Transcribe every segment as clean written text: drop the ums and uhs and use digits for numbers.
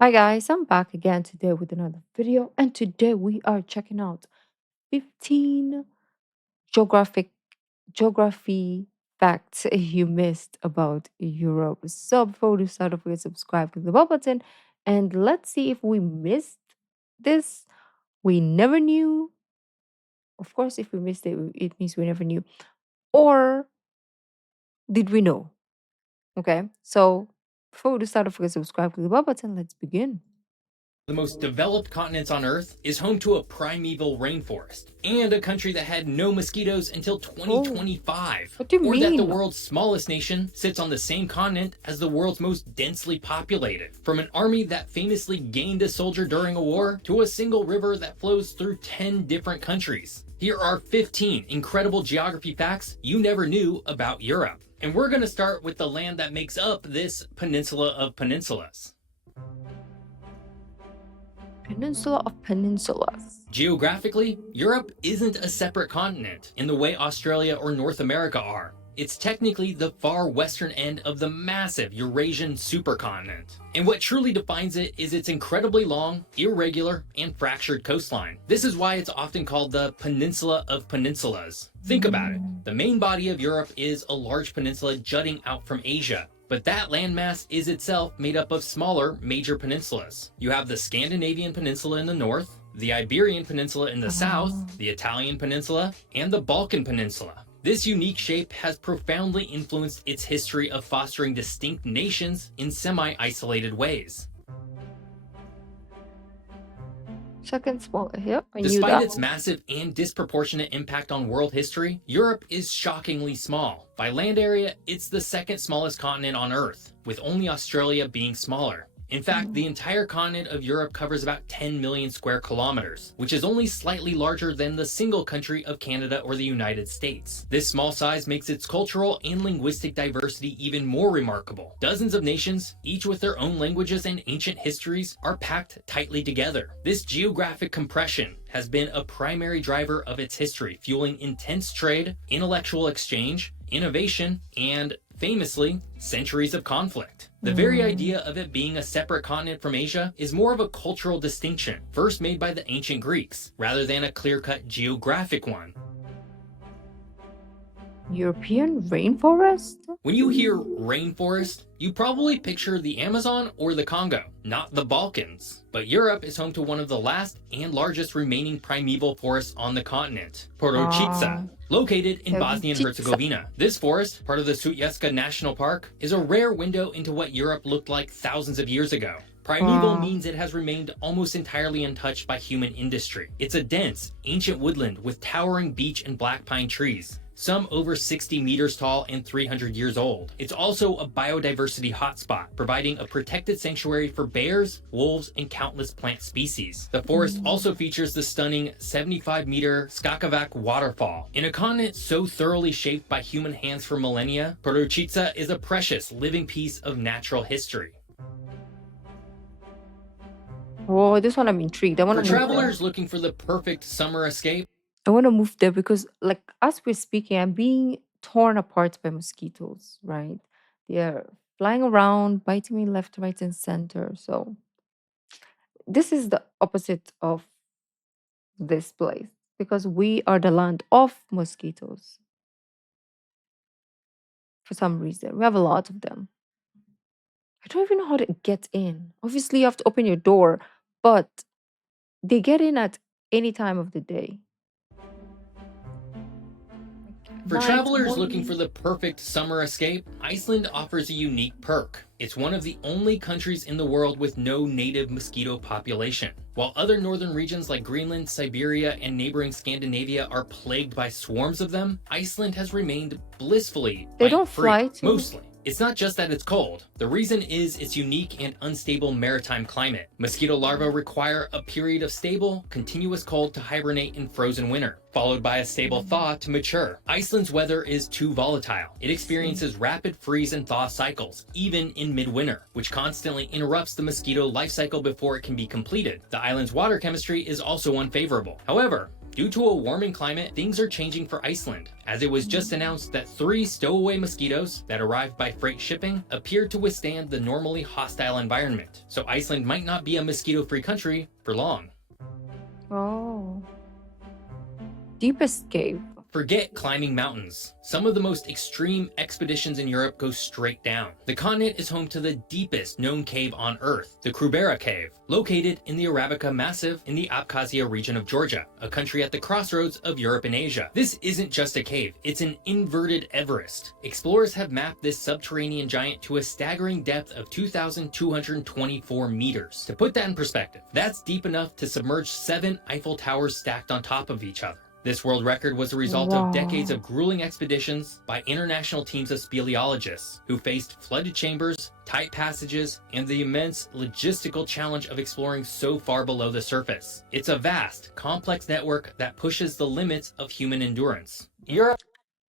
Hi guys, I'm back again today with another video, and today we are checking out 15 geographic geography facts you missed about Europe. So before we start off, please subscribe, click the bell button, and let's see if we missed this. We never knew. Of course, if we missed it, it means we never knew. Or did we know? Okay, so before we start off, please subscribe, click the bell button. Let's begin. The most developed continents on Earth is home to a primeval rainforest and a country that had no mosquitoes until Oh, 2025. what do you Or that the mean? world's smallest nation sits on the same continent as the world's most densely populated. From an army that famously gained a soldier during a war to a single river that flows through 10 different countries. Here are 15 incredible geography facts you never knew about Europe. And we're going to start with the land that makes up this peninsula of peninsulas. Peninsula of peninsulas. Geographically, Europe isn't a separate continent in the way Australia or North America are. It's technically the far western end of the massive Eurasian supercontinent. And what truly defines it is its incredibly long, irregular, and fractured coastline. This is why it's often called the Peninsula of Peninsulas. Think about it. The main body of Europe is a large peninsula jutting out from Asia. But that landmass is itself made up of smaller major peninsulas. You have the Scandinavian Peninsula in the north, the Iberian Peninsula in the south, Oh. the Italian Peninsula, and the Balkan Peninsula. This unique shape has profoundly influenced its history of fostering distinct nations in semi-isolated ways. Second small. Yep, I knew Despite that. its massive and disproportionate impact on world history, Europe is shockingly small. By land area, it's the second smallest continent on Earth, with only Australia being smaller. In fact, the entire continent of Europe covers about 10 million square kilometers, which is only slightly larger than the single country of Canada or the United States. This small size makes its cultural and linguistic diversity even more remarkable. Dozens of nations, each with their own languages and ancient histories, are packed tightly together. This geographic compression has been a primary driver of its history, fueling intense trade, intellectual exchange, innovation, and, famously, centuries of conflict. The very idea of it being a separate continent from Asia is more of a cultural distinction, first made by the ancient Greeks, rather than a clear-cut geographic one. European rainforest? When you hear rainforest, you probably picture the Amazon or the Congo, not the Balkans. But Europe is home to one of the last and largest remaining primeval forests on the continent, Porochica, located in Bosnia and Herzegovina. This forest, part of the Sutjeska National Park, is a rare window into what Europe looked like thousands of years ago. Primeval Wow. means it has remained almost entirely untouched by human industry. It's a dense, ancient woodland with towering beech and black pine trees, some over 60 meters tall and 300 years old. It's also a biodiversity hotspot, providing a protected sanctuary for bears, wolves, and countless plant species. The forest also features the stunning 75-meter Skakavak waterfall. In a continent so thoroughly shaped by human hands for millennia, Porochica is a precious living piece of natural history. Whoa, this one I'm intrigued. I want For to move there. travelers looking for the perfect summer escape, I want to move there because, like, as we're speaking, I'm being torn apart by mosquitoes, right? They're flying around, biting me left, right, and center. So, this is the opposite of this place because we are the land of mosquitoes for some reason. We have a lot of them. I don't even know how to get in. Obviously, you have to open your door, but they get in at any time of the day. Like For night, travelers looking for morning. the perfect summer escape, Iceland offers a unique perk. It's one of the only countries in the world with no native mosquito population. While other northern regions like Greenland, Siberia, and neighboring Scandinavia are plagued by swarms of them, Iceland has remained blissfully They don't bite-free, fly too. mostly. It's not just that it's cold. The reason is its unique and unstable maritime climate. Mosquito larvae require a period of stable, continuous cold to hibernate in frozen winter, followed by a stable thaw to mature. Iceland's weather is too volatile. It experiences rapid freeze and thaw cycles, even in midwinter, which constantly interrupts the mosquito life cycle before it can be completed. The island's water chemistry is also unfavorable. However, Due to a warming climate, things are changing for Iceland, as it was just announced that 3 stowaway mosquitoes that arrived by freight shipping appeared to withstand the normally hostile environment, so Iceland might not be a mosquito-free country for long. Oh. Deepest cave. Forget climbing mountains. Some of the most extreme expeditions in Europe go straight down. The continent is home to the deepest known cave on Earth, the Rukaiya Cave, located in the Arabica Massif in the Abkhazia region of Georgia, a country at the crossroads of Europe and Asia. This isn't just a cave, it's an inverted Everest. Explorers have mapped this subterranean giant to a staggering depth of 2,224 meters. To put that in perspective, that's deep enough to submerge 7 Eiffel Towers stacked on top of each other. This world record was a result of decades of grueling expeditions by international teams of speleologists who faced flooded chambers, tight passages, and the immense logistical challenge of exploring so far below the surface. It's a vast, complex network that pushes the limits of human endurance. Europe.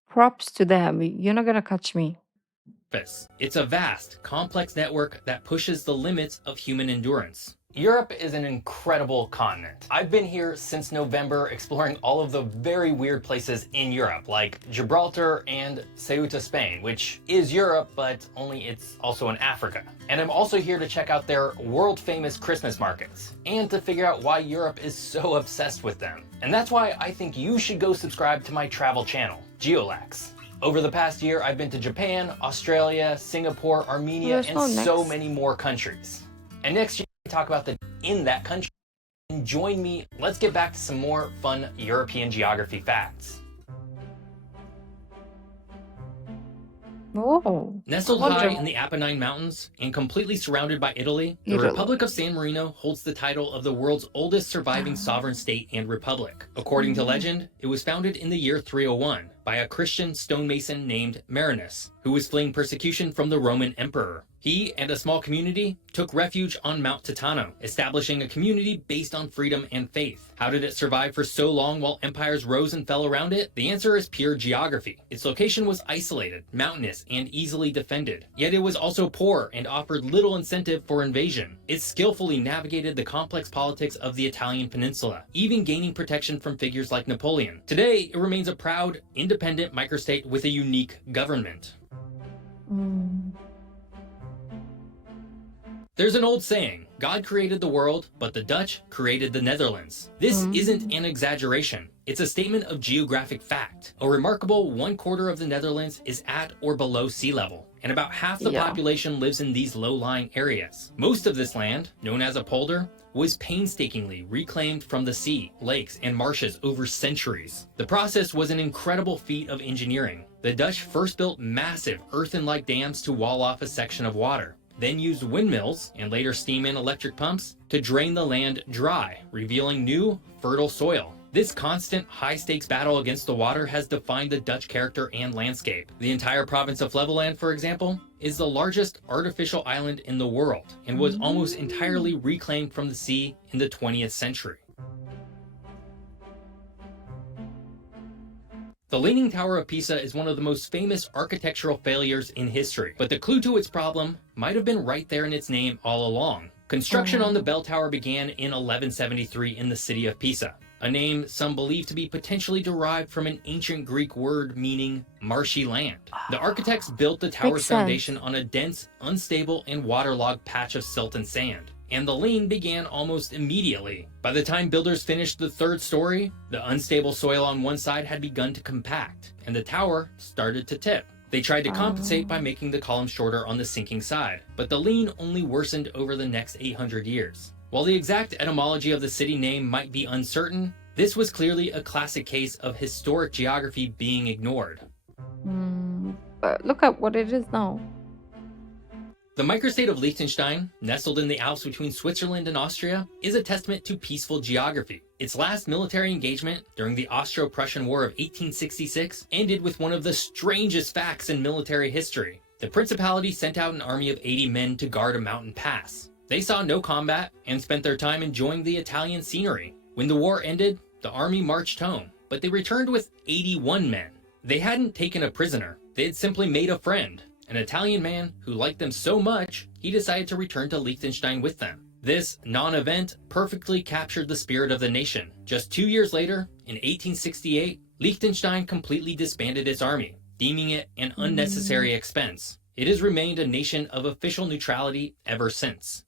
Props to them. You're not gonna catch me. It's a vast, complex network that pushes the limits of human endurance. Europe is an incredible continent. I've been here since November exploring all of the very weird places in Europe, like Gibraltar and Ceuta, Spain, which is Europe, but only it's also in Africa. And I'm also here to check out their world-famous Christmas markets, and to figure out why Europe is so obsessed with them. And that's why I think you should go subscribe to my travel channel, Geolax. Over the past year, I've been to Japan, Australia, Singapore, Armenia, and so many more countries. And next year, talk about in that country. And join me, let's get back to some more fun European geography facts. Oh. Nestled high in the Apennine Mountains and completely surrounded by Italy, the Republic of San Marino holds the title of the world's oldest surviving sovereign state and republic. According to legend, it was founded in the year 301 by a Christian stonemason named Marinus, who was fleeing persecution from the Roman emperor. He and a small community took refuge on Mount Titano, establishing a community based on freedom and faith. How did it survive for so long while empires rose and fell around it? The answer is pure geography. Its location was isolated, mountainous, and easily defended. Yet it was also poor and offered little incentive for invasion. It skillfully navigated the complex politics of the Italian peninsula, even gaining protection from figures like Napoleon. Today, it remains a proud, independent microstate with a unique government. There's an old saying, God created the world, but the Dutch created the Netherlands. This isn't an exaggeration. It's a statement of geographic fact. A remarkable 1/4 of the Netherlands is at or below sea level, and about half the population lives in these low-lying areas. Most of this land, known as a polder, was painstakingly reclaimed from the sea, lakes, and marshes over centuries. The process was an incredible feat of engineering. The Dutch first built massive earthen-like dams to wall off a section of water, then used windmills and later steam and electric pumps to drain the land dry, revealing new, fertile soil. This constant, high-stakes battle against the water has defined the Dutch character and landscape. The entire province of Flevoland, for example, is the largest artificial island in the world and was almost entirely reclaimed from the sea in the 20th century. The Leaning Tower of Pisa is one of the most famous architectural failures in history, but the clue to its problem might have been right there in its name all along. Construction on the bell tower began in 1173 in the city of Pisa, a name some believe to be potentially derived from an ancient Greek word meaning marshy land. The architects built the tower's foundation on a dense, unstable, and waterlogged patch of silt and sand, and the lean began almost immediately. By the time builders finished the 3rd story, the unstable soil on one side had begun to compact, and the tower started to tip. They tried to compensate by making the columns shorter on the sinking side, but the lean only worsened over the next 800 years. While the exact etymology of the city name might be uncertain, this was clearly a classic case of historic geography being ignored. But look at what it is now. The microstate of Liechtenstein, nestled in the Alps between Switzerland and Austria, is a testament to peaceful geography. Its last military engagement during the Austro-Prussian War of 1866 ended with one of the strangest facts in military history. The Principality sent out an army of 80 men to guard a mountain pass. They saw no combat and spent their time enjoying the Italian scenery. When the war ended, the army marched home, but they returned with 81 men. They hadn't taken a prisoner, they had simply made a friend. An Italian man who liked them so much, he decided to return to Liechtenstein with them. This non-event perfectly captured the spirit of the nation. Just 2 years later, in 1868, Liechtenstein completely disbanded its army, deeming it an unnecessary expense. It has remained a nation of official neutrality ever since.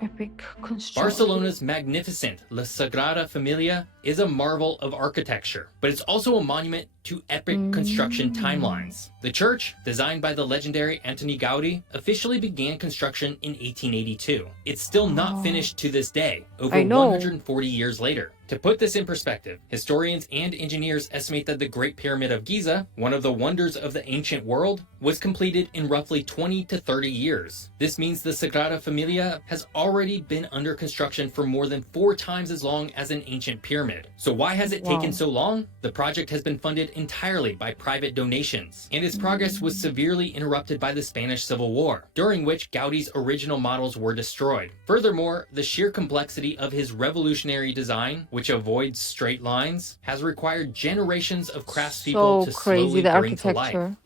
Epic construction. Barcelona's magnificent La Sagrada Familia is a marvel of architecture, but it's also a monument to epic construction timelines. The church, designed by the legendary Antoni Gaudi, officially began construction in 1882. It's still not finished to this day, over 140 years later. To put this in perspective, historians and engineers estimate that the Great Pyramid of Giza, one of the wonders of the ancient world, was completed in roughly 20 to 30 years. This means the Sagrada Familia has already been under construction for more than 4 times as long as an ancient pyramid. So why has it taken so long? The project has been funded entirely by private donations, and its progress was severely interrupted by the Spanish Civil War, during which Gaudi's original models were destroyed. Furthermore, the sheer complexity of his revolutionary design, which avoids straight lines, has required generations of craftspeople to slowly bring to life.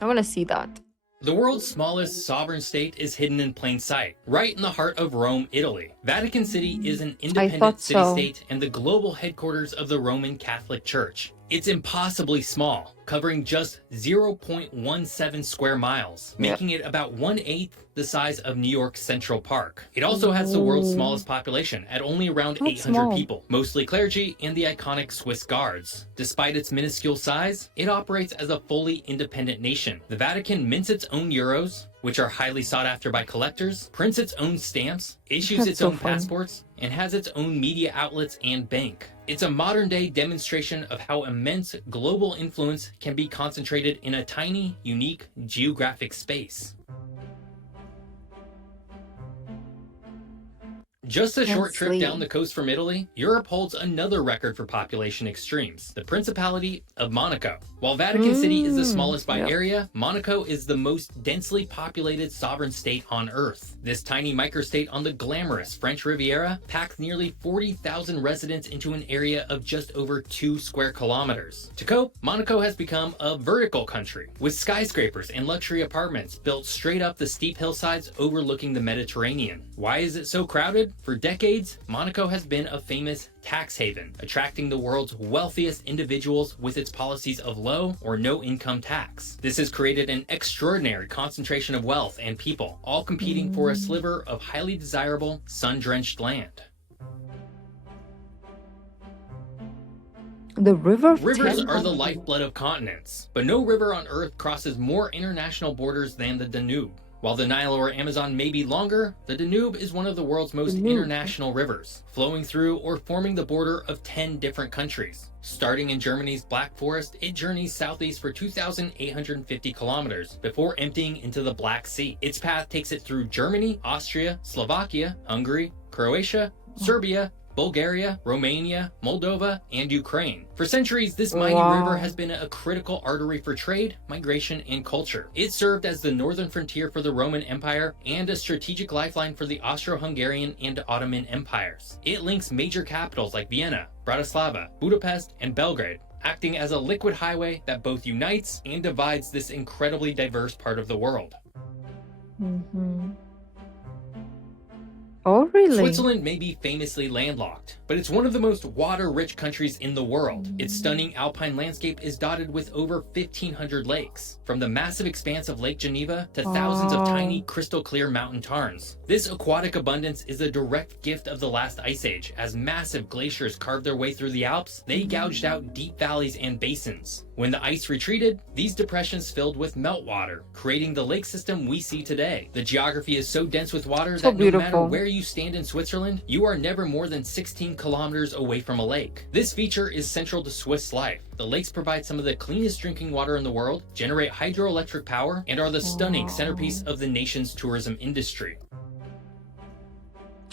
I want to see that. The world's smallest sovereign state is hidden in plain sight, right in the heart of Rome, Italy. Vatican City is an independent city-state and the global headquarters of the Roman Catholic Church. It's impossibly small, covering just 0.17 square miles, making it about 1/8 the size of New York Central Park. It also has the world's smallest population at only around 800 people, mostly clergy and the iconic Swiss Guards. Despite its minuscule size, it operates as a fully independent nation. The Vatican mints its own euros, which are highly sought after by collectors, prints its own stamps, issues its own passports, and has its own media outlets and bank. It's a modern-day demonstration of how immense global influence can be concentrated in a tiny, unique geographic space. Just a short trip down the coast from Italy, Europe holds another record for population extremes, the Principality of Monaco. While Vatican City is the smallest by area, Monaco is the most densely populated sovereign state on Earth. This tiny microstate on the glamorous French Riviera packs nearly 40,000 residents into an area of just over 2 square kilometers. To cope, Monaco has become a vertical country, with skyscrapers and luxury apartments built straight up the steep hillsides overlooking the Mediterranean. Why is it so crowded? For decades, Monaco has been a famous tax haven, attracting the world's wealthiest individuals with its policies of low or no income tax. This has created an extraordinary concentration of wealth and people, all competing for a sliver of highly desirable, sun-drenched land. The Rivers are the lifeblood of continents, but no river on Earth crosses more international borders than the Danube. While the Nile or Amazon may be longer, the Danube is one of the world's most international rivers, flowing through or forming the border of 10 different countries. Starting in Germany's Black Forest, it journeys southeast for 2,850 kilometers before emptying into the Black Sea. Its path takes it through Germany, Austria, Slovakia, Hungary, Croatia, Serbia, Bulgaria, Romania, Moldova, and Ukraine. For centuries, this mighty river has been a critical artery for trade, migration, and culture. It served as the northern frontier for the Roman Empire and a strategic lifeline for the Austro-Hungarian and Ottoman empires. It links major capitals like Vienna, Bratislava, Budapest, and Belgrade, acting as a liquid highway that both unites and divides this incredibly diverse part of the world. Oh, really? Switzerland may be famously landlocked, but it's one of the most water-rich countries in the world. Its stunning alpine landscape is dotted with over 1,500 lakes, from the massive expanse of Lake Geneva to thousands of tiny, crystal-clear mountain tarns. This aquatic abundance is a direct gift of the last ice age. As massive glaciers carved their way through the Alps, they gouged out deep valleys and basins. When the ice retreated, these depressions filled with meltwater, creating the lake system we see today. The geography is so dense with water that no matter where you stand in Switzerland, you are never more than 16 kilometers away from a lake. This feature is central to Swiss life. The lakes provide some of the cleanest drinking water in the world, generate hydroelectric power, and are the stunning centerpiece of the nation's tourism industry.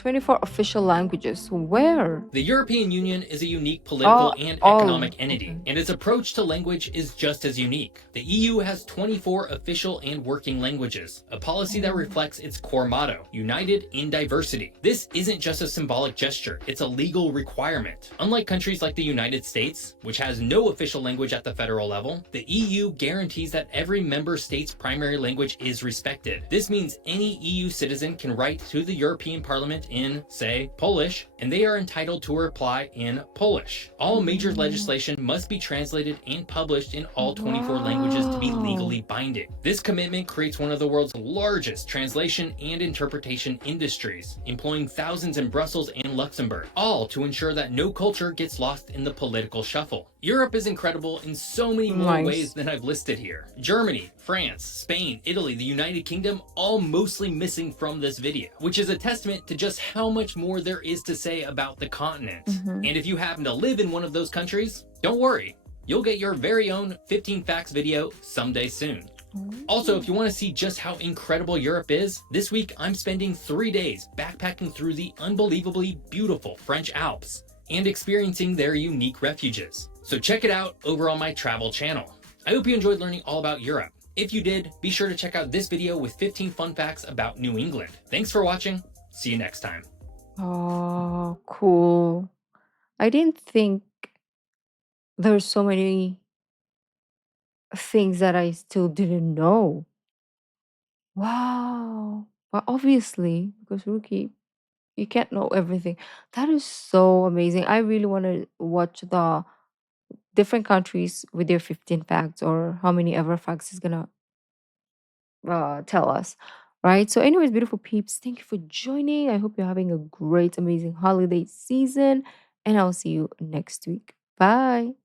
24 official languages. Where? The European Union is a unique political Oh, and oh, economic entity, okay. and its approach to language is just as unique. The EU has 24 official and working languages, a policy that Oh, reflects its core motto, united in diversity. This isn't just a symbolic gesture, it's a legal requirement. Unlike countries like the United States, which has no official language at the federal level, the EU guarantees that every member state's primary language is respected. This means any EU citizen can write to the European Parliament in, say, Polish, and they are entitled to a reply in Polish. All major mm, legislation must be translated and published in all 24 languages to be wow. legally binding. This commitment creates one of the world's largest translation and interpretation industries, employing thousands in Brussels and Luxembourg, all to ensure that no culture gets lost in the political shuffle. Europe is incredible in so many more ways Nice. than I've listed here. Germany, France, Spain, Italy, the United Kingdom, all mostly missing from this video, which is a testament to just how much more there is to say about the continent. Mm-hmm. And if you happen to live in one of those countries, don't worry, you'll get your very own 15 facts video someday soon. Also, if you want to see just how incredible Europe is, this week I'm spending 3 days backpacking through the unbelievably beautiful French Alps and experiencing their unique refuges. So check it out over on my travel channel. I hope you enjoyed learning all about Europe. If you did, be sure to check out this video with 15 fun facts about New England. Thanks for watching. See you next time. Oh, cool. I didn't think there's so many things that I still didn't know. Wow. But obviously, because Rookie, you can't know everything. That is so amazing. I really want to watch the different countries with their 15 facts or how many ever facts is gonna tell us. Right. So, anyways, beautiful peeps, thank you for joining. I hope you're having a great, amazing holiday season. And I'll see you next week. Bye.